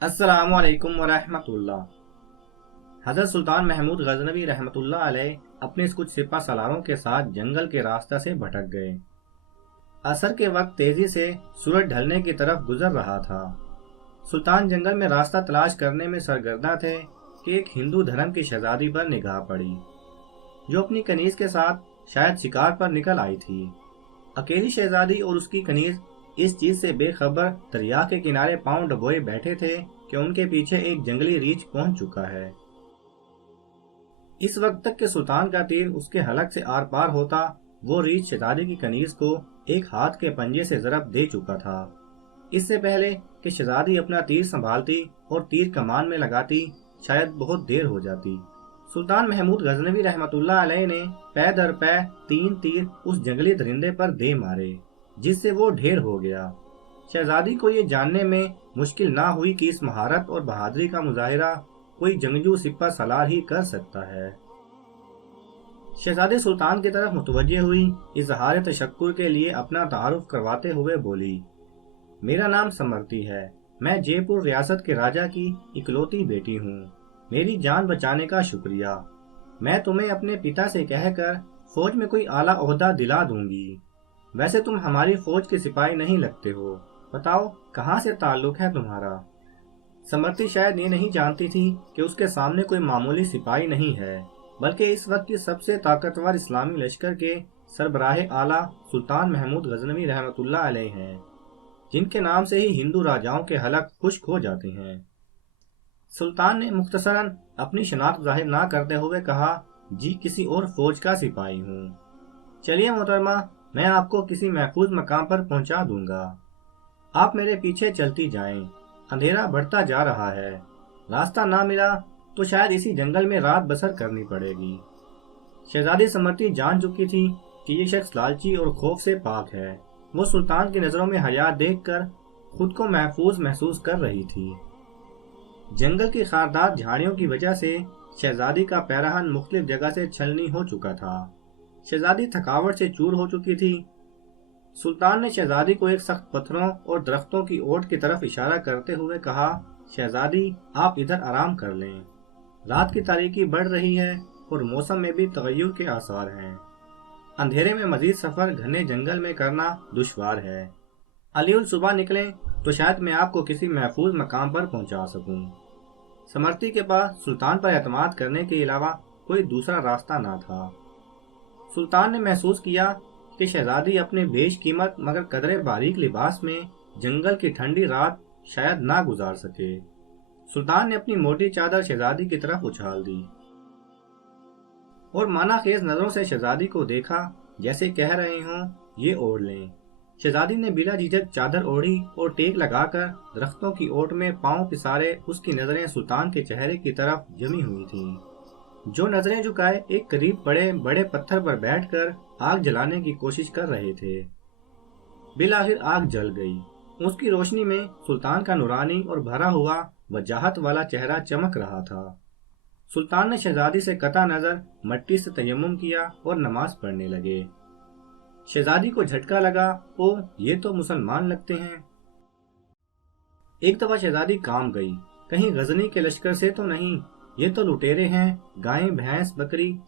السلام علیکم ورحمۃ اللہ۔ حضرت سلطان محمود غزنوی رحمۃ اللہ علیہ اپنے کچھ سپہ سالاروں کے ساتھ جنگل کے راستہ سے بھٹک گئے۔ عصر کے وقت تیزی سے سورج ڈھلنے کی طرف گزر رہا تھا۔ سلطان جنگل میں راستہ تلاش کرنے میں سرگرداں تھے کہ ایک ہندو دھرم کی شہزادی پر نگاہ پڑی، جو اپنی کنیز کے ساتھ شاید شکار پر نکل آئی تھی۔ اکیلی شہزادی اور اس کی کنیز اس چیز سے بے خبر دریا کے کنارے پاؤں ڈبوئے بیٹھے تھے کہ ان کے پیچھے ایک جنگلی ریچھ پہنچ چکا ہے۔ اس وقت تک کہ سلطان کا تیر اس کے حلق سے آر پار ہوتا، وہ ریچھ شہزادی کی کنیز کو ایک ہاتھ کے پنجے سے ضرب دے چکا تھا۔ اس سے پہلے کہ شہزادی اپنا تیر سنبھالتی اور تیر کمان میں لگاتی، شاید بہت دیر ہو جاتی۔ سلطان محمود غزنوی رحمۃ اللہ علیہ نے پے در پے 3 تیر اس جنگلی درندے پر دے مارے، جس سے وہ ڈھیر ہو گیا۔ شہزادی کو یہ جاننے میں مشکل نہ ہوئی کہ اس مہارت اور بہادری کا مظاہرہ کوئی جنگجو سپہ سالار ہی کر سکتا ہے۔ شہزادی سلطان کی طرف متوجہ ہوئی، اظہار تشکر کے لیے اپنا تعارف کرواتے ہوئے بولی، میرا نام سمرتی ہے، میں جے پور ریاست کے راجہ کی اکلوتی بیٹی ہوں، میری جان بچانے کا شکریہ، میں تمہیں اپنے پتا سے کہہ کر فوج میں کوئی اعلیٰ عہدہ دلا دوں گی۔ ویسے تم ہماری فوج کے سپاہی نہیں لگتے ہو، بتاؤ کہاں سے تعلق ہے تمہارا؟ سمرتی شاید یہ نہیں جانتی تھی کہ اس کے سامنے کوئی معمولی سپاہی نہیں ہے، بلکہ اس وقت کی سب سے طاقتور اسلامی لشکر کے سربراہ اعلیٰ سلطان محمود غزنوی رحمۃ اللہ علیہ ہیں، جن کے نام سے ہی ہندو راجاؤں کے حلق خشک ہو جاتے ہیں۔ سلطان نے مختصراً اپنی شناخت ظاہر نہ کرتے ہوئے کہا، جی کسی اور فوج کا سپاہی ہوں۔ چلیے محترمہ، میں آپ کو کسی محفوظ مقام پر پہنچا دوں گا، آپ میرے پیچھے چلتی جائیں، اندھیرا بڑھتا جا رہا ہے، راستہ نہ ملا تو شاید اسی جنگل میں رات بسر کرنی پڑے گی۔ شہزادی سمرتی جان چکی تھی کہ یہ شخص لالچی اور خوف سے پاک ہے۔ وہ سلطان کی نظروں میں حیا دیکھ کر خود کو محفوظ محسوس کر رہی تھی۔ جنگل کی خاردار جھاڑیوں کی وجہ سے شہزادی کا پیراہن مختلف جگہ سے چھلنی ہو چکا تھا۔ شہزادی تھکاوٹ سے چور ہو چکی تھی۔ سلطان نے شہزادی کو ایک سخت پتھروں اور درختوں کی اوٹ کی طرف اشارہ کرتے ہوئے کہا، شہزادی آپ ادھر آرام کر لیں، رات کی تاریکی بڑھ رہی ہے اور موسم میں بھی تغیر کے آثار ہیں، اندھیرے میں مزید سفر گھنے جنگل میں کرنا دشوار ہے، علی الصبح نکلیں تو شاید میں آپ کو کسی محفوظ مقام پر پہنچا سکوں۔ سمرتی کے پاس سلطان پر اعتماد کرنے کے علاوہ کوئی دوسرا راستہ نہ تھا۔ سلطان نے محسوس کیا کہ شہزادی اپنے بیش قیمت مگر قدرے باریک لباس میں جنگل کی ٹھنڈی رات شاید نہ گزار سکے۔ سلطان نے اپنی موٹی چادر شہزادی کی طرف اچھال دی اور مانا خیز نظروں سے شہزادی کو دیکھا، جیسے کہہ رہے ہوں یہ اوڑھ لیں۔ شہزادی نے بلا جھجک چادر اوڑھی اور ٹیک لگا کر درختوں کی اوٹ میں پاؤں پسارے اس کی نظریں سلطان کے چہرے کی طرف جمی ہوئی تھیں، جو نظریں جھکائے ایک قریب پڑے بڑے پتھر پر بیٹھ کر آگ جلانے کی کوشش کر رہے تھے۔ بالآخر آگ جل گئی۔ اس کی روشنی میں سلطان کا نورانی اور بھرا ہوا وجاہت والا چہرہ چمک رہا تھا۔ سلطان نے شہزادی سے قطع نظر مٹی سے تیمم کیا اور نماز پڑھنے لگے۔ شہزادی کو جھٹکا لگا، او یہ تو مسلمان لگتے ہیں۔ ایک دفعہ شہزادی کام گئی، کہیں غزنی کے لشکر سے تو نہیں، یہ تو لٹیرے ہیں، گائیں بھینس بکری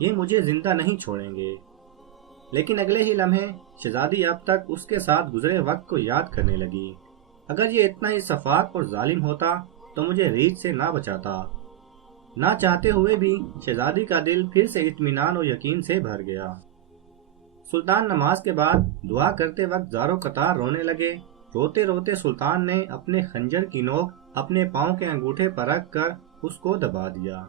یہ مجھے زندہ نہیں چھوڑیں گے۔ لیکن اگلے ہی لمحے شہزادی اب تک اس کے ساتھ گزرے وقت کو یاد کرنے لگی۔ اگر یہ اتنا ہی شفاق اور ظالم ہوتا تو مجھے ریچھ سے نہ بچاتا۔ نہ چاہتے ہوئے بھی شہزادی کا دل پھر سے اطمینان اور یقین سے بھر گیا۔ سلطان نماز کے بعد دعا کرتے وقت زاروں قطار رونے لگے۔ روتے روتے سلطان نے اپنے خنجر کی نوک اپنے پاؤں کے انگوٹھے پر رکھ کر اس کو دبا دیا۔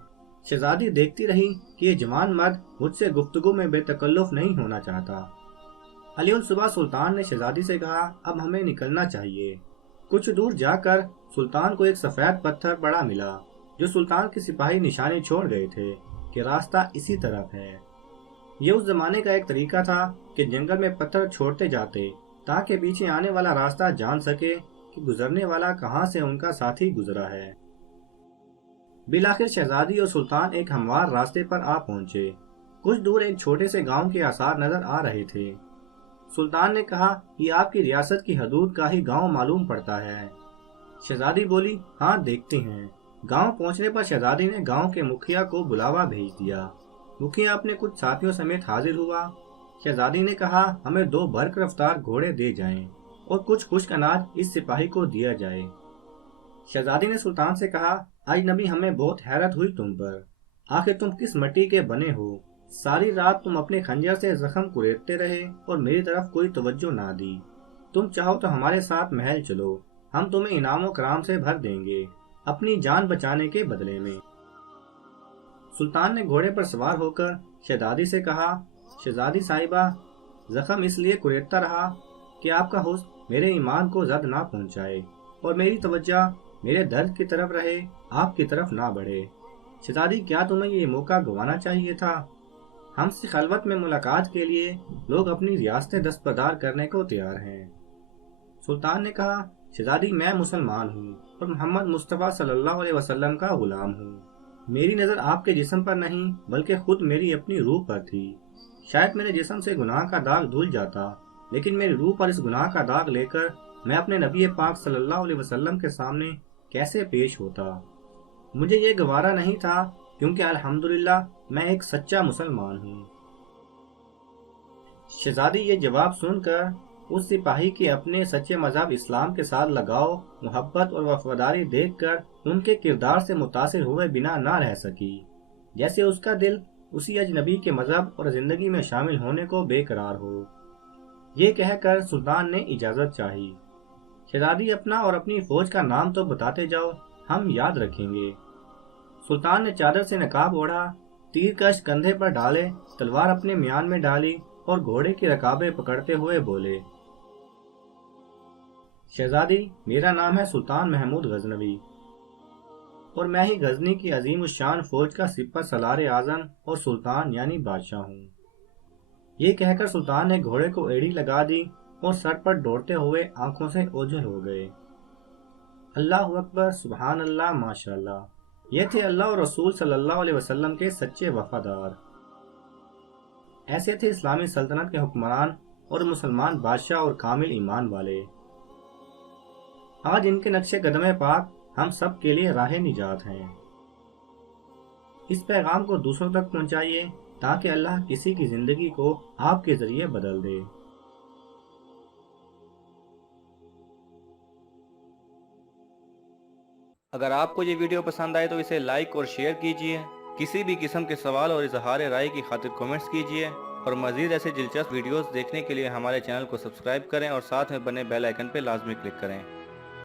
شہزادی دیکھتی رہی کہ یہ جوان مرد مجھ سے گفتگو میں بے تکلف نہیں ہونا چاہتا۔ علی الصبح سلطان نے شہزادی سے کہا، اب ہمیں نکلنا چاہیے۔ کچھ دور جا کر سلطان کو ایک سفید پتھر بڑا ملا، جو سلطان کے سپاہی نشانی چھوڑ گئے تھے کہ راستہ اسی طرف ہے۔ یہ اس زمانے کا ایک طریقہ تھا کہ جنگل میں پتھر چھوڑتے جاتے تاکہ پیچھے آنے والا راستہ جان سکے کہ گزرنے والا کہاں سے ان کا ساتھی گزرا ہے۔ بالآخر شہزادی اور سلطان ایک ہموار راستے پر آ پہنچے۔ کچھ دور ایک چھوٹے سے گاؤں کے آثار نظر آ رہے تھے۔ سلطان نے کہا، یہ آپ کی ریاست کی حدود کا ہی گاؤں معلوم پڑتا ہے، شہزادی بولی، ہاں دیکھتے ہیں۔ گاؤں پہنچنے پر شہزادی نے گاؤں کے مکھیا کو بلاوا بھیج دیا۔ مکھیا اپنے کچھ ساتھیوں سمیت حاضر ہوا۔ شہزادی نے کہا، ہمیں 2 برق رفتار گھوڑے دے جائیں اور کچھ خشک اناج اس سپاہی کو دیا جائے۔ شہزادی نے سلطان سے کہا، اجنبی ہمیں بہت حیرت ہوئی تم پر، آخر تم کس مٹی کے بنے ہو؟ ساری رات تم اپنے خنجر سے زخم کریدتے رہے اور میری طرف کوئی توجہ نہ دی۔ تم چاہو تو ہمارے ساتھ محل چلو، ہم تمہیں انعام و کرام سے بھر دیں گے اپنی جان بچانے کے بدلے میں۔ سلطان نے گھوڑے پر سوار ہو کر شہزادی سے کہا، شہزادی صاحبہ، زخم اس لیے کریدتا رہا کہ آپ کا حسن میرے ایمان کو زد نہ پہنچائے اور میری توجہ میرے درد کی طرف رہے، آپ کی طرف نہ بڑھے۔ شہزادی، کیا تمہیں یہ موقع گنوانا چاہیے تھا؟ ہم سے خلوت میں ملاقات کے لیے لوگ اپنی ریاستیں دستبردار کرنے کو تیار ہیں۔ سلطان نے کہا، شہزادی میں مسلمان ہوں اور محمد مصطفیٰ صلی اللہ علیہ وسلم کا غلام ہوں۔ میری نظر آپ کے جسم پر نہیں بلکہ خود میری اپنی روح پر تھی۔ شاید میرے جسم سے گناہ کا داغ دھل جاتا، لیکن میری روح پر اس گناہ کا داغ لے کر میں اپنے نبی پاک صلی اللہ علیہ وسلم کے سامنے کیسے پیش ہوتا؟ مجھے یہ گوارا نہیں تھا، کیونکہ الحمدللہ میں ایک سچا مسلمان ہوں۔ شہزادی یہ جواب سن کر اس سپاہی کے اپنے سچے مذہب اسلام کے ساتھ لگاؤ، محبت اور وفاداری دیکھ کر ان کے کردار سے متاثر ہوئے بنا نہ رہ سکی، جیسے اس کا دل اسی اجنبی کے مذہب اور زندگی میں شامل ہونے کو بے قرار ہو۔ یہ کہہ کر سلطان نے اجازت چاہی۔ شہزادی، اپنا اور اپنی فوج کا نام تو بتاتے جاؤ، ہم یاد رکھیں گے۔ سلطان نے چادر سے نقاب اوڑھا، تیر کش کندھے پر ڈالے، تلوار اپنے میان میں ڈالی اور گھوڑے کی رکابیں پکڑتے ہوئے بولے، شہزادی، میرا نام ہے سلطان محمود غزنوی اور میں ہی غزنی کی عظیم الشان فوج کا سپہ سالار اعظم اور سلطان یعنی بادشاہ ہوں۔ یہ کہہ کر سلطان نے گھوڑے کو ایڑی لگا دی اور سر پر دوڑتے ہوئے آنکھوں سے اوجھل ہو گئے۔ اللہ اکبر، سبحان اللہ، ماشاء اللہ۔ یہ تھے اللہ اور رسول صلی اللہ علیہ وسلم کے سچے وفادار۔ ایسے تھے اسلامی سلطنت کے حکمران اور مسلمان بادشاہ اور کامل ایمان والے۔ آج ان کے نقش قدم پاک ہم سب کے لیے راہ نجات ہیں۔ اس پیغام کو دوسروں تک پہنچائیے تاکہ اللہ کسی کی زندگی کو آپ کے ذریعے بدل دے۔ اگر آپ کو یہ ویڈیو پسند آئے تو اسے لائک اور شیئر کیجئے۔ کسی بھی قسم کے سوال اور اظہار رائے کی خاطر کمنٹس کیجئے اور مزید ایسے دلچسپ ویڈیوز دیکھنے کے لیے ہمارے چینل کو سبسکرائب کریں اور ساتھ میں بنے بیل آئیکن پہ لازمی کلک کریں۔